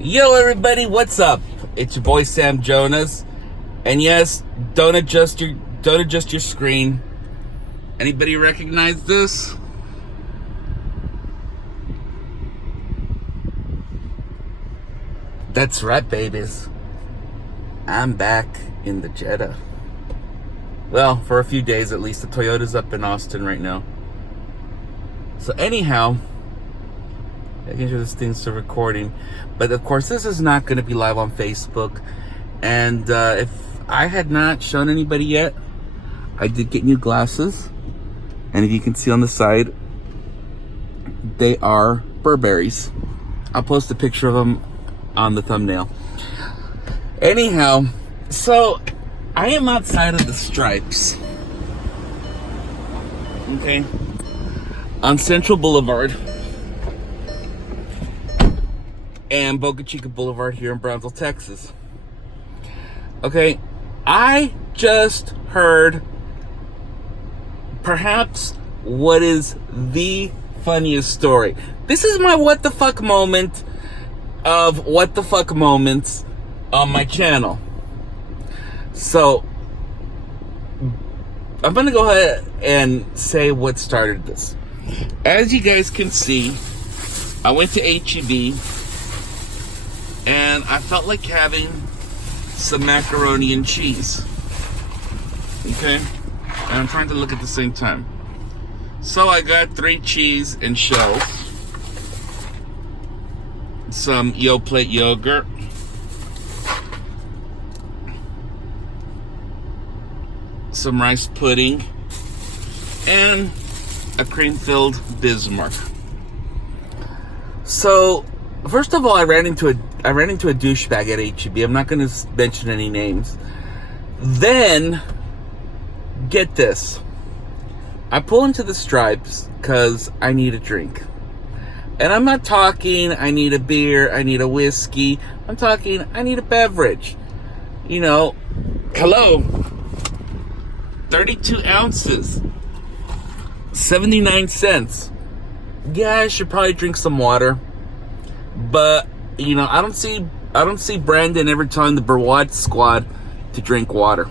Yo everybody, what's up? It's your boy Sam Jonas. And yes, don't adjust your screen. Anybody recognize this? That's right, babies. I'm back in the Jetta. Well, for a few days at least. The Toyota's up in Austin right now. So anyhow, I can show this thing's still recording, but of course this is not going to be live on Facebook. And if I had not shown anybody yet, I did get new glasses, and if you can see on the side, they are Burberry's. I'll post a picture of them on the thumbnail. Anyhow, so I am outside of the Stripes, okay, on Central Boulevard and Boca Chica Boulevard here in Brownsville, Texas. Okay, I just heard perhaps what is the funniest story. This is my what the fuck moment of what the fuck moments on my channel. So I'm gonna go ahead and say what started this. As you guys can see, I went to H-E-B and I felt like having some macaroni and cheese. Okay? And I'm trying to look at the same time. So I got 3 cheese and shells, some Yoplait yogurt, some rice pudding, and a cream-filled Bismarck. So, first of all, I ran into a douchebag at H-E-B. I'm not going to mention any names. Then, get this. I pull into the Stripes because I need a drink. And I'm not talking, I need a beer, I need a whiskey. I'm talking, I need a beverage. You know, hello. 32 ounces. 79 cents. Yeah, I should probably drink some water. But, you know, I don't see Brandon ever telling the Barwad squad to drink water.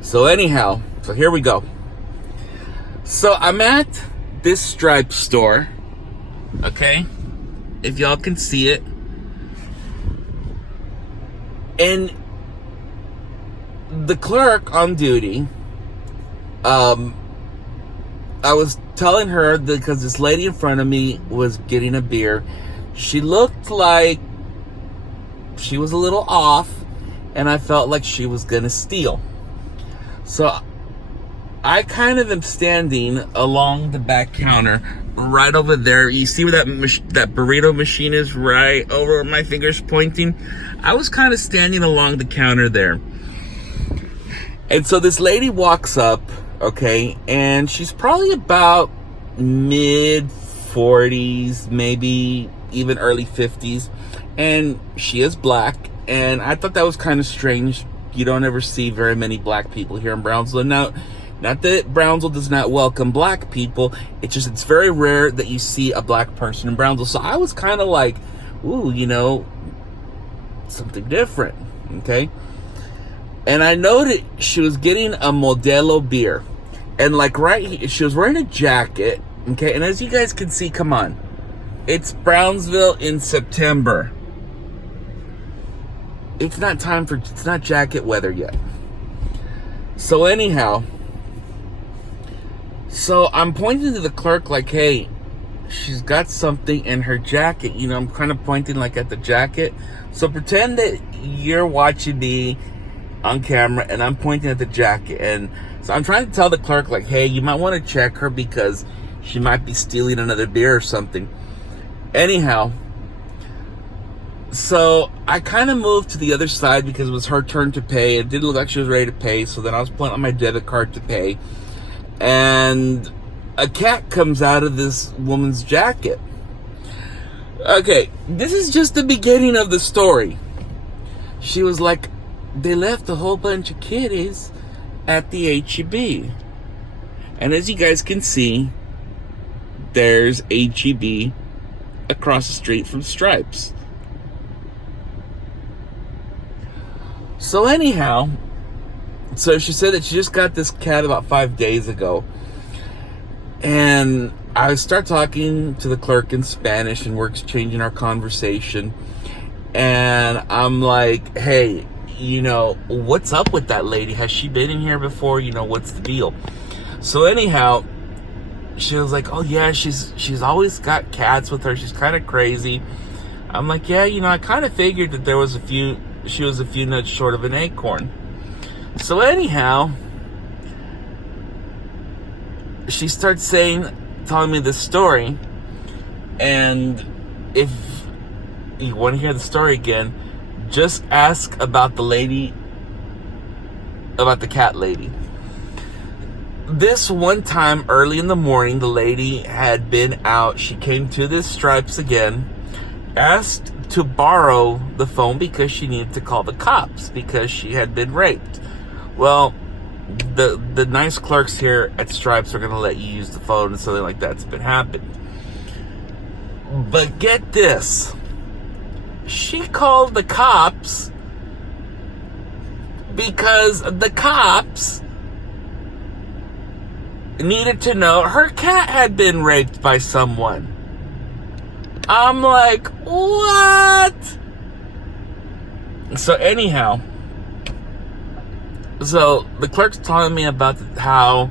So anyhow, so here we go. So I'm at this Stripes store, okay? If y'all can see it. And the clerk on duty, I was telling her that because this lady in front of me was getting a beer, she looked like she was a little off, and I felt like she was gonna steal. So I kind of am standing along the back counter, right over there. You see where that burrito machine is, right over where my finger's pointing? I was kind of standing along the counter there. And so this lady walks up, okay, and she's probably about mid-40s, maybe even early 50s, and she is black, and I thought that was kind of strange. You don't ever see very many black people here in Brownsville. Now, not that Brownsville does not welcome black people, it's very rare that you see a black person in Brownsville. So I was kind of like, ooh, you know, something different, okay? And I noted she was getting a Modelo beer. And like she was wearing a jacket, okay? And as you guys can see, come on. It's Brownsville in September. It's not jacket weather yet. So anyhow, so I'm pointing to the clerk like, hey, she's got something in her jacket. You know, I'm kind of pointing like at the jacket. So pretend that you're watching me on camera and I'm pointing at the jacket. And so I'm trying to tell the clerk like, hey, you might want to check her because she might be stealing another beer or something. Anyhow, so I kind of moved to the other side because it was her turn to pay. It didn't look like she was ready to pay. So then I was pointing on my debit card to pay. And a cat comes out of this woman's jacket. Okay, this is just the beginning of the story. She was like, they left a whole bunch of kitties at the H-E-B. And as you guys can see, there's H-E-B across the street from Stripes. So anyhow, so she said that she just got this cat about 5 days ago. And I start talking to the clerk in Spanish, and we're exchanging our conversation. And I'm like, hey, you know, what's up with that lady? Has she been in here before? You know, what's the deal? So anyhow, she was like, oh yeah, she's always got cats with her. She's kind of crazy. I'm like, yeah, you know, I kind of figured that she was a few nuts short of an acorn. So anyhow, she starts telling me this story, and if you want to hear the story again, just ask about the cat lady. This one time early in the morning, the lady had been out. She came to this Stripes again, asked to borrow the phone because she needed to call the cops because she had been raped. Well, the nice clerks here at Stripes are going to let you use the phone, and something like that's been happening. But get this. She called the cops because the cops needed to know her cat had been raped by someone. I'm like, what? So anyhow, so the clerk's telling me about how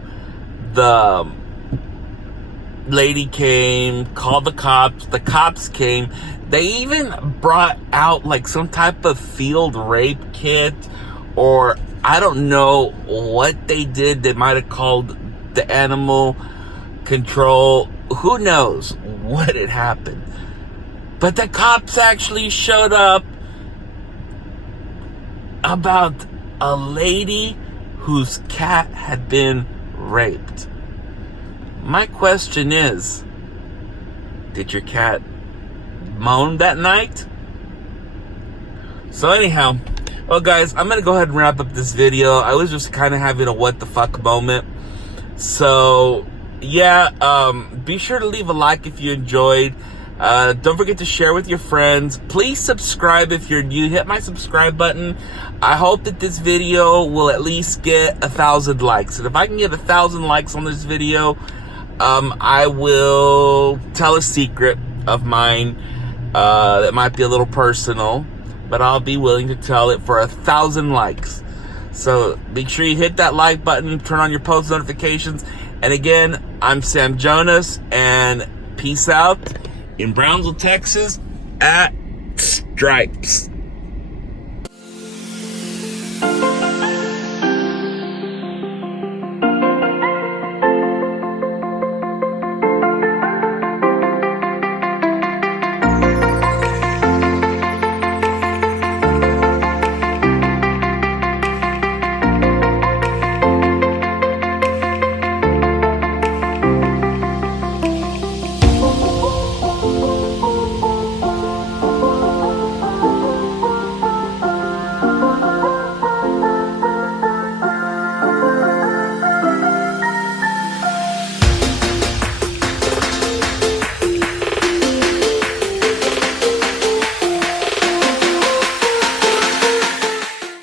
the lady came, called the cops came. They even brought out like some type of field rape kit, or I don't know what they did. They might have called the animal control. Who knows what had happened? But the cops actually showed up about a lady whose cat had been raped. My question is, did your cat moan that night? So anyhow, well guys, I'm gonna go ahead and wrap up this video. I was just kind of having a what the fuck moment. So yeah, be sure to leave a like if you enjoyed. Don't forget to share with your friends. Please subscribe if you're new. Hit my subscribe button. I hope that this video will at least get 1,000 likes. And if I can get 1,000 likes on this video, I will tell a secret of mine that might be a little personal, but I'll be willing to tell it for 1,000 likes. So make sure you hit that like button, turn on your post notifications. And again, I'm Sam Jonas, and peace out in Brownsville, Texas at Stripes.